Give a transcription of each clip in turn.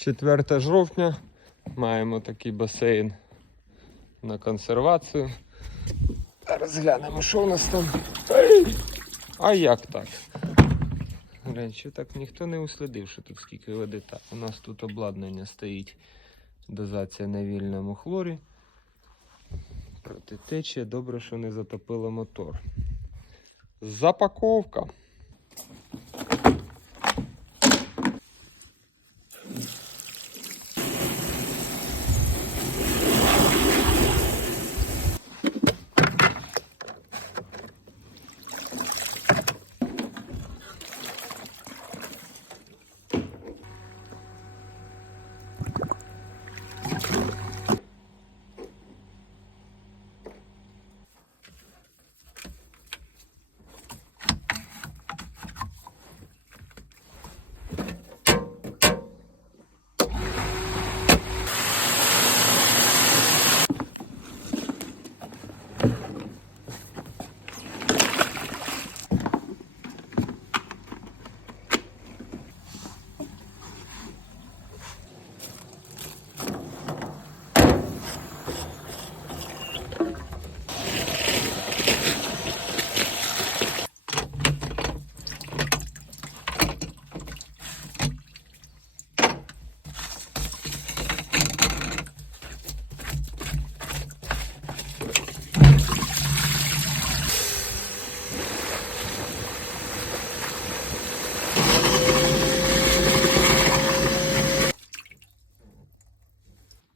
4 жовтня. Маємо такий басейн на консервацію. Зараз глянемо, що у нас там. А як так? Що так ніхто не услідив, що тут скільки води. Так, у нас тут обладнання стоїть. Дозація на вільному хлорі. Проти течія. Добре, що не затопило мотор. Запаковка.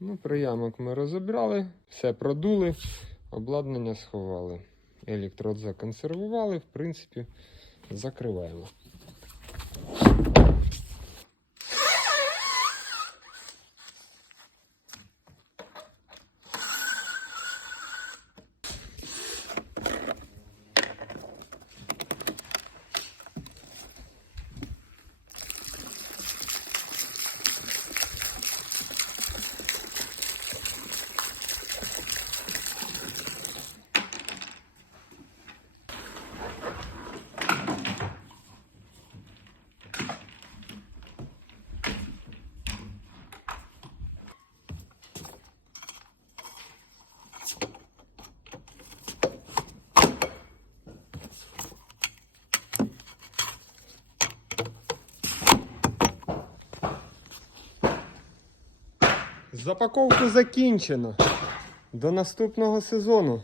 Ну, приямок ми розібрали, все продули, обладнання сховали. Електрод законсервували, в принципі, закриваємо. Запаковку закінчено. До наступного сезону.